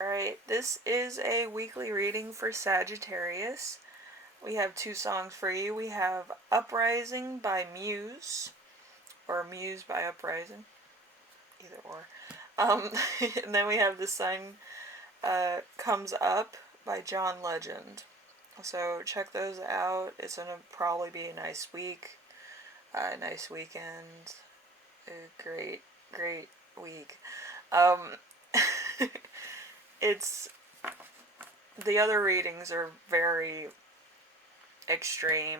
Alright, this is a weekly reading for Sagittarius. We have two songs for you. We have Uprising by Muse, or Muse by Uprising, either or. And then we have The Sun Comes Up by John Legend. So check those out. It's going to probably be a nice week, a nice weekend, a great, great week. It's the other readings are very extreme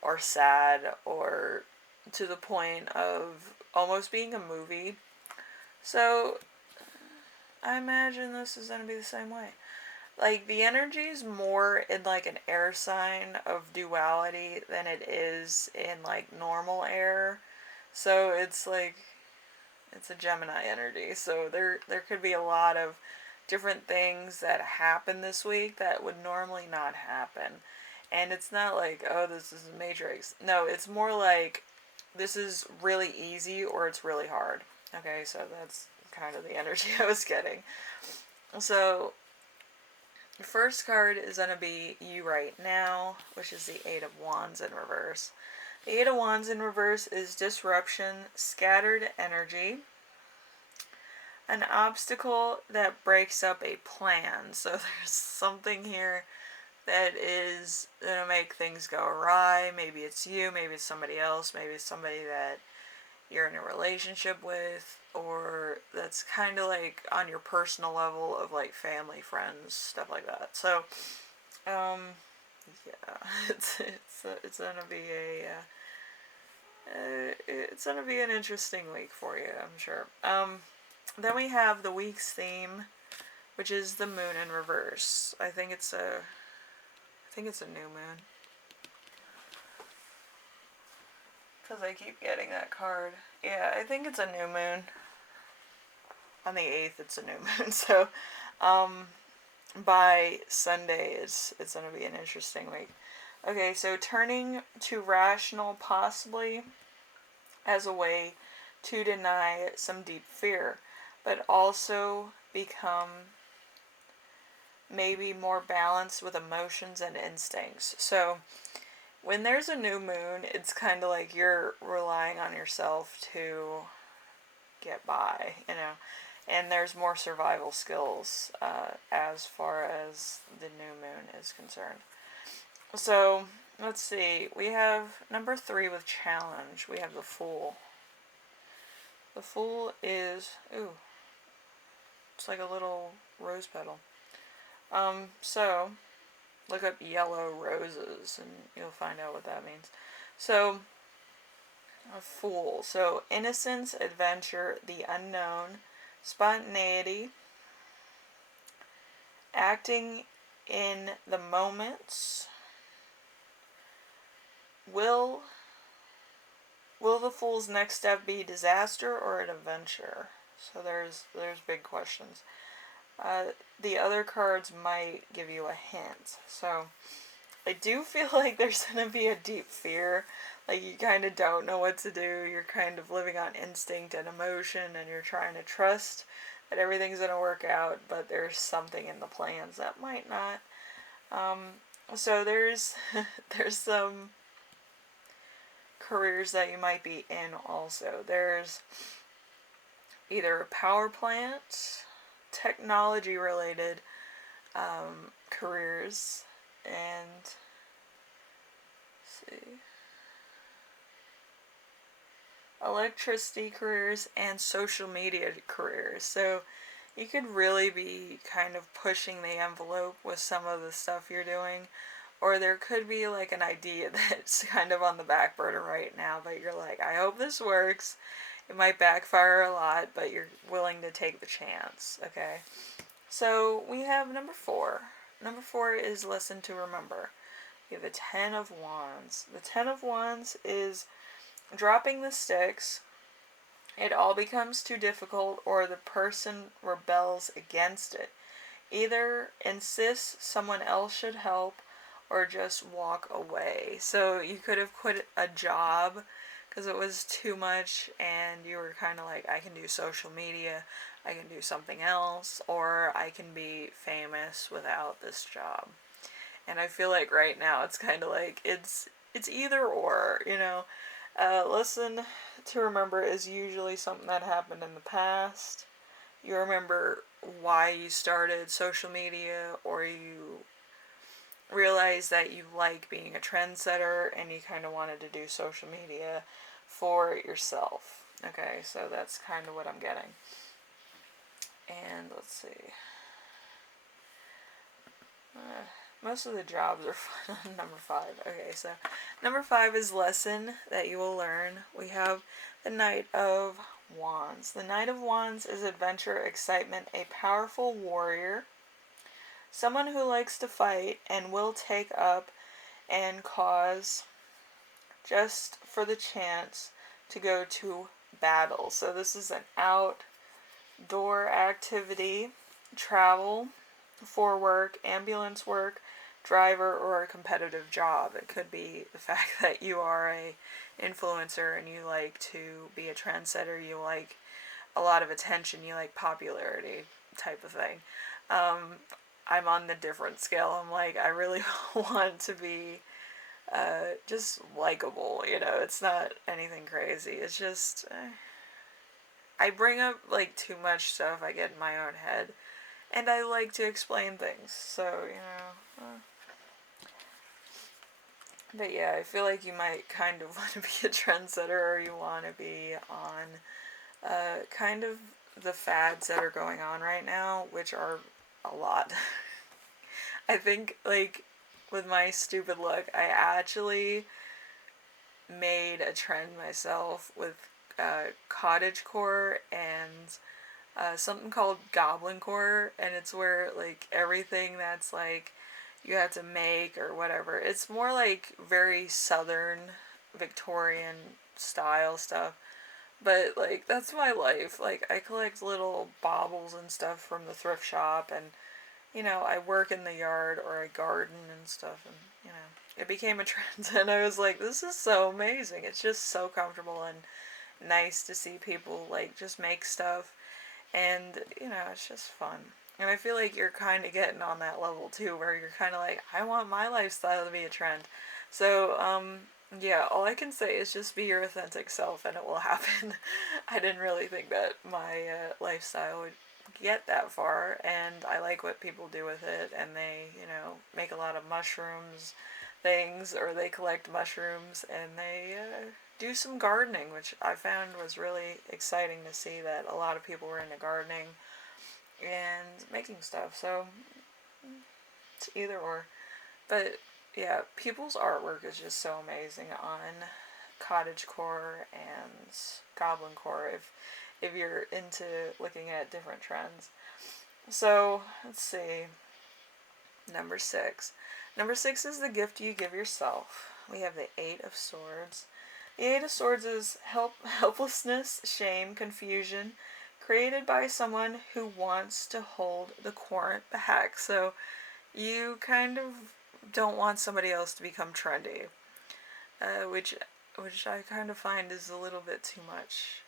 or sad or to the point of almost being a movie. So I imagine this is going to be the same way. Like, the energy is more in like an air sign of duality than it is in like normal air. So it's like it's a Gemini energy. So there could be a lot of different things that happen this week that would normally not happen. And it's not like, oh, this is a matrix. No, it's more like this is really easy or it's really hard. Okay, so that's kind of the energy I was getting. So the first card is going to be You Right Now, which is the Eight of Wands in reverse. The Eight of Wands in reverse is disruption, scattered energy, an obstacle that breaks up a plan. So there's something here that is going to make things go awry. Maybe it's you, maybe it's somebody else, maybe it's somebody that you're in a relationship with, or that's kind of like on your personal level of like family, friends, stuff like that. So, yeah, it's gonna be it's gonna be an interesting week for you, I'm sure. Then we have the week's theme, which is the moon in reverse. I think it's a new moon. Because I keep getting that card. Yeah, I think it's a new moon. On the 8th, it's a new moon. So, by Sunday, it's going to be an interesting week. Okay, so turning to rational possibly as a way to deny some deep fear, but also become maybe more balanced with emotions and instincts. So, when there's a new moon, it's kind of like you're relying on yourself to get by, and there's more survival skills as far as the new moon is concerned. So, let's see. We have number 3 with challenge. We have the Fool. The Fool is, ooh, it's like a little rose petal. So, look up yellow roses and you'll find out what that means. So, a Fool. So, innocence, adventure, the unknown, spontaneity, acting in the moments. Will the Fool's next step be disaster or an adventure? So there's big questions. The other cards might give you a hint. So I do feel like there's going to be a deep fear. Like, you kind of don't know what to do. You're kind of living on instinct and emotion, and you're trying to trust that everything's going to work out, but there's something in the plans that might not. So there's some careers that you might be in also. There's either a power plant, technology related careers, and let's see, electricity careers and social media careers. So you could really be kind of pushing the envelope with some of the stuff you're doing, or there could be like an idea that's kind of on the back burner right now, but you're like, I hope this works. It might backfire a lot, but you're willing to take the chance, okay? So we have number 4. Number 4 is Lesson to Remember. We have the Ten of Wands. The Ten of Wands is dropping the sticks. It all becomes too difficult, or the person rebels against it. Either insist someone else should help, or just walk away. So you could have quit a job because it was too much, and you were kind of like, I can do social media, I can do something else, or I can be famous without this job. And I feel like right now it's kind of like it's either or, you know. Lesson to remember is usually something that happened in the past. You remember why you started social media, or you realize that you like being a trendsetter and you kind of wanted to do social media for yourself. Okay, so that's kind of what I'm getting. And let's see. Most of the jobs are fun on number 5. Okay, so number 5 is lesson that you will learn. We have the Knight of Wands. The Knight of Wands is adventure, excitement, a powerful warrior, someone who likes to fight and will take up and cause just for the chance to go to battle. So this is an outdoor activity, travel for work, ambulance work, driver, or a competitive job. It could be the fact that you are a influencer and you like to be a trendsetter, you like a lot of attention, you like popularity type of thing. I'm on the different scale. I'm like, I really want to be just likable, you know. It's not anything crazy. It's just I bring up like too much stuff. I get in my own head, and I like to explain things. So, you know. But yeah, I feel like you might kind of want to be a trendsetter, or you want to be on kind of the fads that are going on right now, which are a lot. I think, like, with my stupid look, I actually made a trend myself with cottagecore and something called goblincore, and it's where, like, everything that's, like, you have to make or whatever, it's more like very southern Victorian style stuff. But, like, that's my life. Like, I collect little baubles and stuff from the thrift shop, and, you know, I work in the yard or I garden and stuff, and, you know, it became a trend, and I was like, this is so amazing. It's just so comfortable and nice to see people, like, just make stuff, and, you know, it's just fun. And I feel like you're kind of getting on that level, too, where you're kind of like, I want my lifestyle to be a trend. So, yeah, all I can say is just be your authentic self and it will happen. I didn't really think that my lifestyle would get that far, and I like what people do with it, and they, you know, make a lot of mushrooms things, or they collect mushrooms, and they do some gardening, which I found was really exciting to see that a lot of people were into gardening and making stuff. So it's either or. But yeah, people's artwork is just so amazing on cottagecore and goblincore if you're into looking at different trends. So let's see. Number 6. Number 6 is the gift you give yourself. We have the 8 of Swords. The 8 of Swords is helplessness, shame, confusion, created by someone who wants to hold the current back. So you kind of don't want somebody else to become trendy, which I kind of find is a little bit too much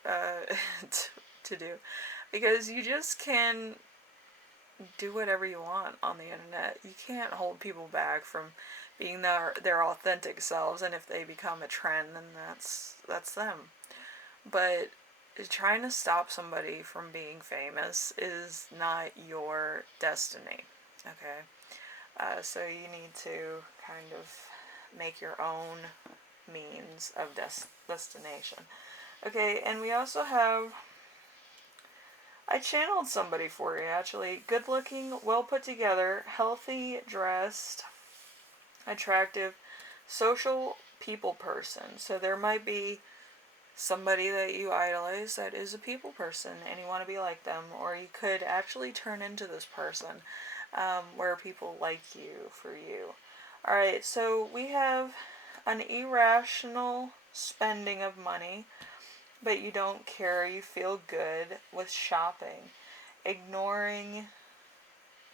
to do, because you just can do whatever you want on the internet. You can't hold people back from being their authentic selves, and if they become a trend, then that's them. But trying to stop somebody from being famous is not your destiny. Okay? So you need to kind of make your own means of destination. Okay, and we also have, I channeled somebody for you, actually. Good looking, well put together, healthy dressed, attractive, social people person. So there might be somebody that you idolize that is a people person and you want to be like them, or you could actually turn into this person where people like you for you. Alright, so we have an irrational spending of money, but you don't care, you feel good with shopping, ignoring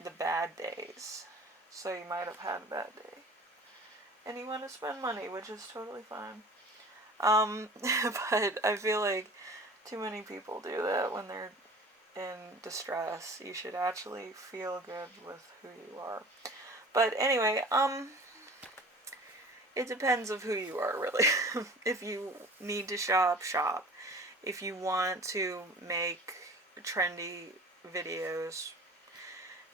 the bad days. So you might have had a bad day, and you want to spend money, which is totally fine. But I feel like too many people do that when they're in distress. You should actually feel good with who you are. But anyway, it depends of who you are, really. If you need to shop, shop. If you want to make trendy videos,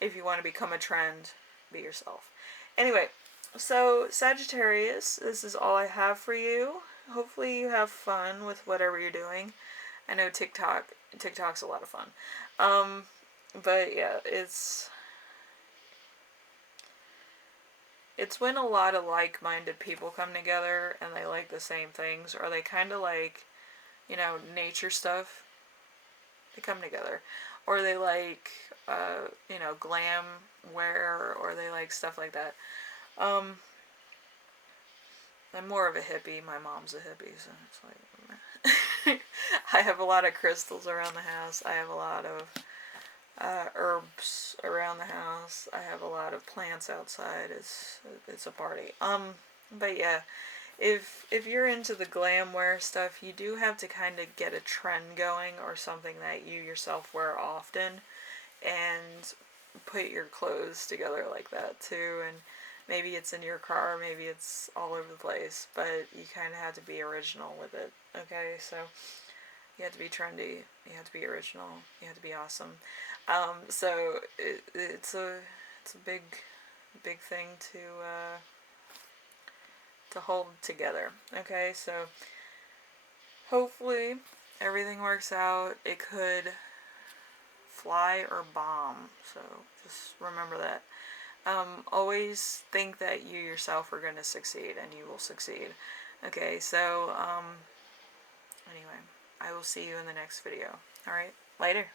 if you want to become a trend, be yourself. Anyway, so Sagittarius, this is all I have for you. Hopefully you have fun with whatever you're doing. I know TikTok's a lot of fun. But yeah, it's when a lot of like-minded people come together and they like the same things, or they kind of like, nature stuff. They come together, or they like, glam wear, or they like stuff like that. Um, I'm more of a hippie. My mom's a hippie, so it's like I have a lot of crystals around the house. I have a lot of herbs around the house. I have a lot of plants outside. It's a party. But yeah, if you're into the glam wear stuff, you do have to kind of get a trend going, or something that you yourself wear often, and put your clothes together like that too. And maybe it's in your car, maybe it's all over the place, but you kind of have to be original with it. Okay, so you have to be trendy, you have to be original, you have to be awesome. So it's a big thing to hold together. Okay, so hopefully everything works out. It could fly or bomb, so just remember that. Always think that you yourself are going to succeed, and you will succeed. Okay, so anyway, I will see you in the next video. Alright, later.